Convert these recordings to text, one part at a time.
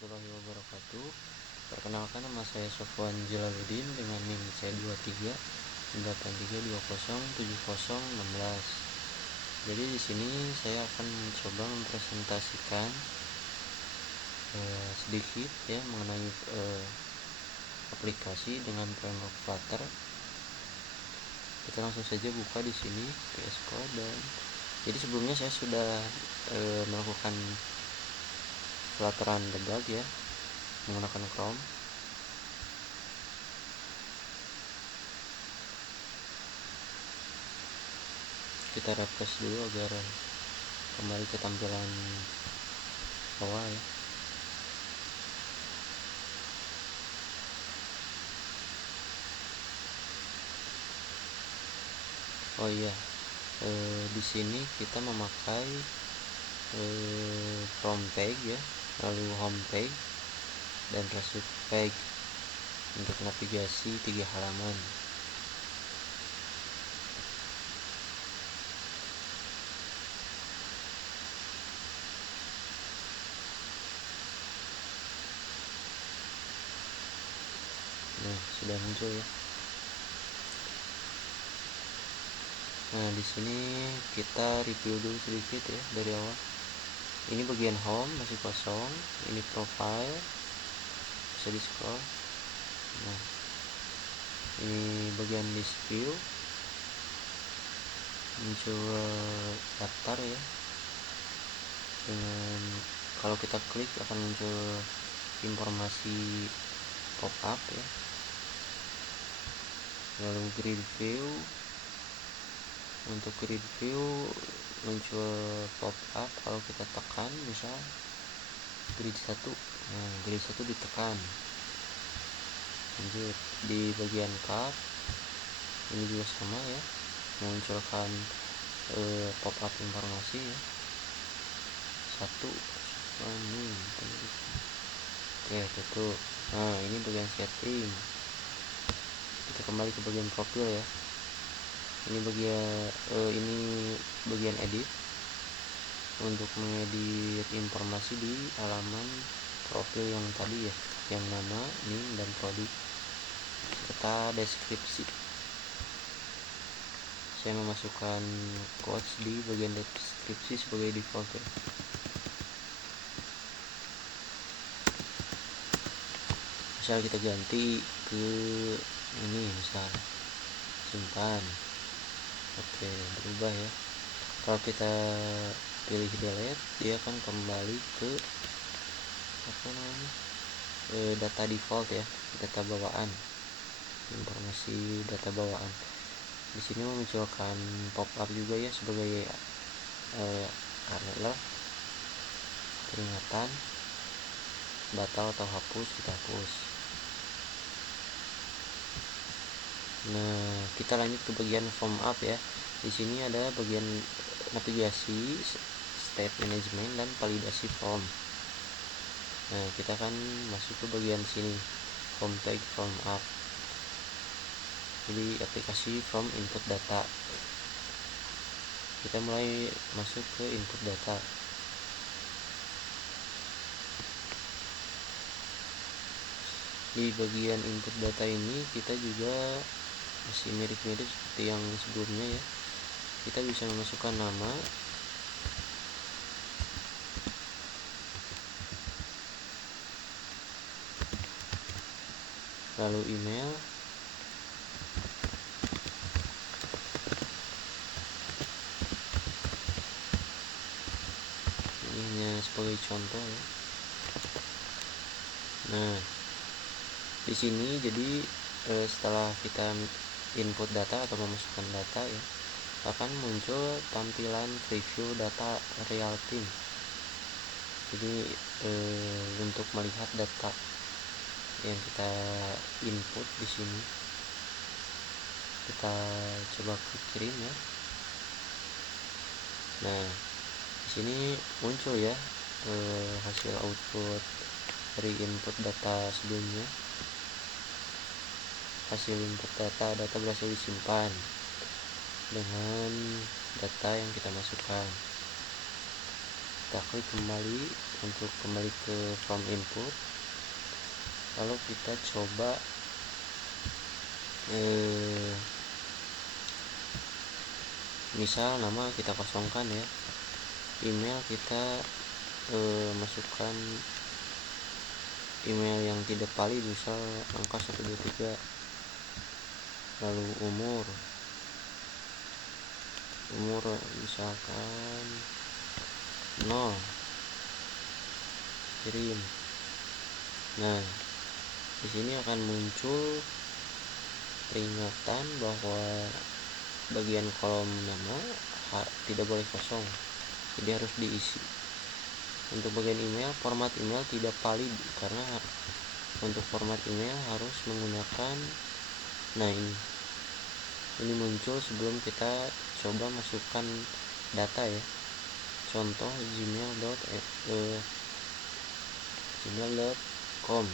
warahmatullahi wabarakatuh. Perkenalkan, nama saya Sofwan Jalaluddin dengan NIM C2383207016. Jadi di sini saya akan mencoba mempresentasikan sedikit ya mengenai aplikasi dengan framework Flutter. Kita langsung saja buka di sini VS Code. Dan jadi sebelumnya saya sudah melakukan Flutteran debug ya menggunakan Chrome. Kita refresh dulu agar kembali ke tampilan awal ya. Oh iya, di sini kita memakai front page ya, lalu home page dan result page untuk navigasi 3 halaman. Nah, sudah muncul ya. Nah, di sini kita review dulu sedikit ya dari awal. Ini bagian home masih kosong, ini profile bisa di scroll. Nah, ini bagian list view, muncul daftar ya, dengan kalau kita klik akan muncul informasi pop up ya. Lalu grid view, untuk grid view muncul pop up kalau kita tekan misal grid 1. Nah, grid 1 ditekan. Lanjut di bagian card, ini juga sama ya, mengunculkan pop up informasi ya. 1 ini oke, tutup. Nah, ini bagian setting. Kita kembali ke bagian profil ya. Ini bagian edit untuk mengedit informasi di halaman profil yang tadi ya, yang nama, NIM, dan prodi serta deskripsi. Saya memasukkan quotes di bagian deskripsi sebagai default ya. Misal kita ganti ke ini, misal simpan. Oke, berubah ya. Kalau kita pilih delete, dia akan kembali ke data default ya, data bawaan, informasi data bawaan. Di sini memunculkan pop up juga ya sebagai alert, peringatan, batal atau hapus, kita hapus. Nah, kita lanjut ke bagian form up ya. Di sini ada bagian navigasi, state management, dan validasi form. Nah, kita akan masuk ke bagian sini, form tag form up. Jadi aplikasi from input data. Kita mulai masuk ke input data. Di bagian input data ini kita juga masih mirip-mirip seperti yang sebelumnya ya. Kita bisa memasukkan nama, lalu email, ini hanya sebagai contoh ya. Nah, di sini jadi setelah kita input data atau memasukkan data ya, akan muncul tampilan preview data real time. Jadi untuk melihat data yang kita input di sini, kita coba klik kirim ya. Nah, di sini muncul ya hasil output dari input data sebelumnya. Hasil input data berhasil disimpan dengan data yang kita masukkan. kita klik kembali untuk kembali ke form input, lalu kita coba misal nama kita kosongkan ya, email kita masukkan email yang tidak valid, misal angka 123, lalu umur misalkan 0, kirim. Nah, di sini akan muncul peringatan bahwa bagian kolom nama tidak boleh kosong, jadi harus diisi. Untuk bagian email, format email tidak valid, karena untuk format email harus menggunakan, nah ini muncul sebelum kita coba masukkan data ya, contoh gmail.com,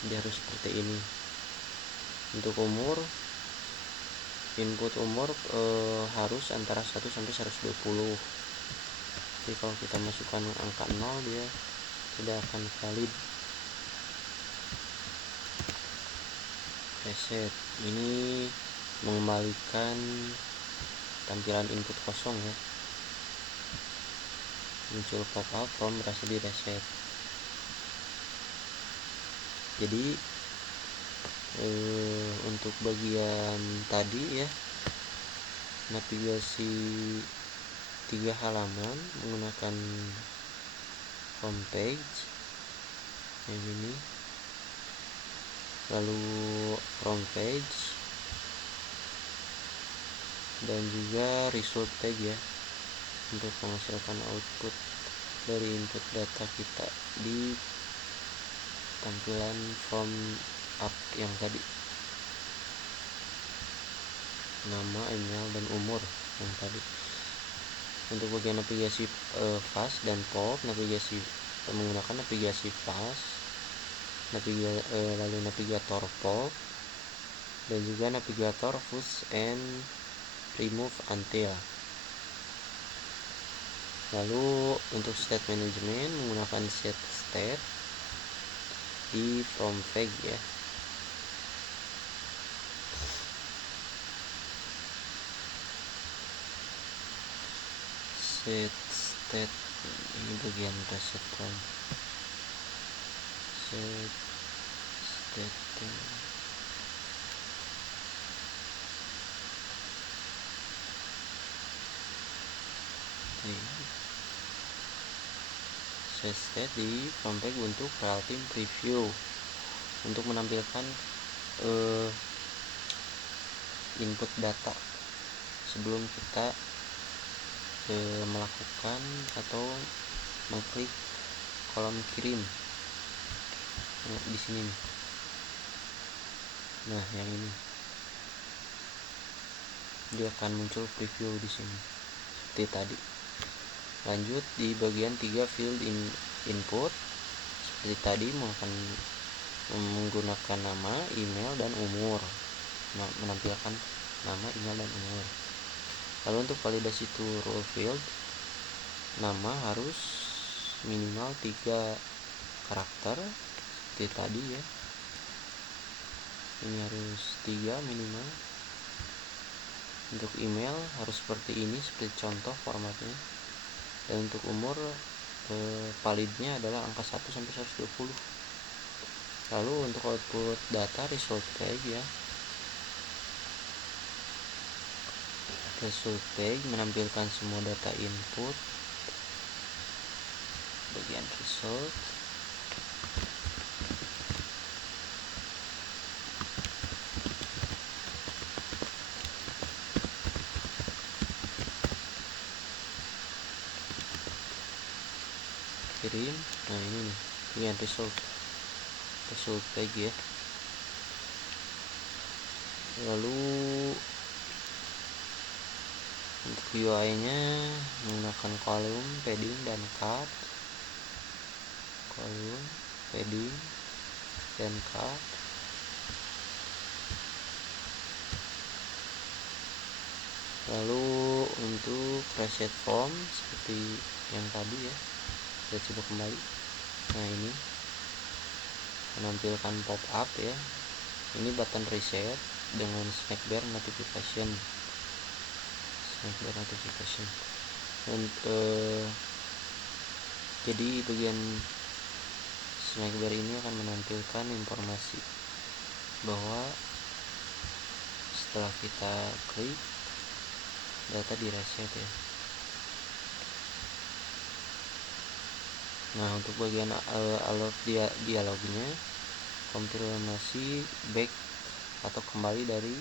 jadi harus seperti ini. Untuk umur, input umur harus antara 1 sampai 120. Jadi kalau kita masukkan angka 0, dia tidak akan valid. Reset, ini mengembalikan tampilan input kosong ya, muncul pop-up form berhasil di reset. Jadi untuk bagian tadi ya, navigasi 3 halaman menggunakan homepage yang ini, lalu front page, dan juga result page ya, untuk menghasilkan output dari input data kita di tampilan form up yang tadi, nama, email, dan umur yang tadi. Untuk bagian navigasi fast dan pop, menggunakan navigasi fast, lalu navigator pop, dan juga navigator push and remove until. Lalu untuk state management menggunakan set state di from page ya. Set state, ini bagian reset from set state. Set state di from page untuk real time preview, untuk menampilkan input data sebelum kita melakukan atau mengklik kolom kirim. Di sini nih. Nah, yang ini dia akan muncul preview di sini seperti tadi. Lanjut di bagian 3 field input, seperti tadi menggunakan nama, email, dan umur, menampilkan nama, email, dan umur. Lalu untuk validasi to role field, nama harus minimal 3 karakter seperti tadi ya, ini harus 3 minimal. Untuk email harus seperti ini, seperti contoh formatnya. Dan untuk umur, validnya adalah angka 1 sampai 120. Lalu untuk output data result page ya, result page menampilkan semua data input. Bagian result, kirim. Nah, ini nih bagian result page ya. Lalu untuk UI nya menggunakan kolom, padding, dan cut. Kolom, padding, dan cut. Lalu untuk reset form seperti yang tadi ya, kita coba kembali. Nah, ini menampilkan pop up ya, ini button reset dengan snackbar notification. Jadi bagian snackbar ini akan menampilkan informasi bahwa setelah kita klik, data direset ya. Nah, untuk bagian alert dialognya, konfirmasi back atau kembali dari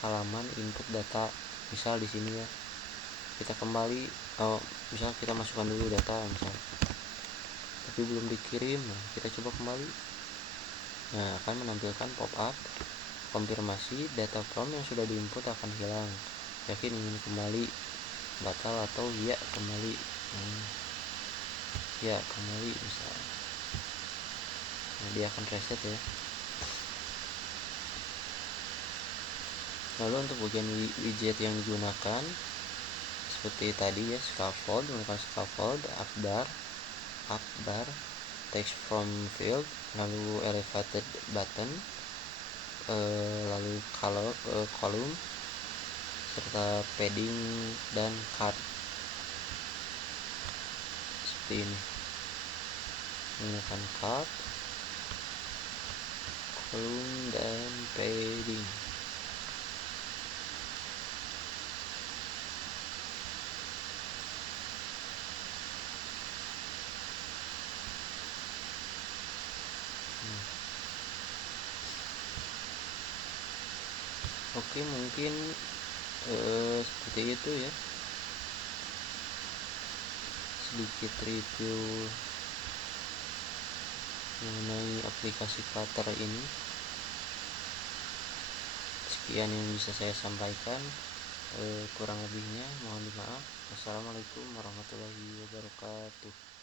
halaman input data. Misal di sini ya, kita kembali, misal kita masukkan dulu data misal, tapi belum dikirim. Nah, kita coba kembali. Nah, akan menampilkan pop up konfirmasi data from yang sudah diinput akan hilang. Yakin ingin kembali, batal atau ya kembali. Ya kembali misal. Nah, dia akan reset ya. Lalu untuk bagian widget yang digunakan seperti tadi ya, scaffold, menggunakan scaffold, up bar, text from field, lalu elevated button, lalu column, serta padding dan card seperti ini. Menggunakan card, column, dan padding. Oke, mungkin seperti itu ya, sedikit review mengenai aplikasi Flutter ini. Sekian yang bisa saya sampaikan, kurang lebihnya mohon dimaaf. Wassalamualaikum warahmatullahi wabarakatuh.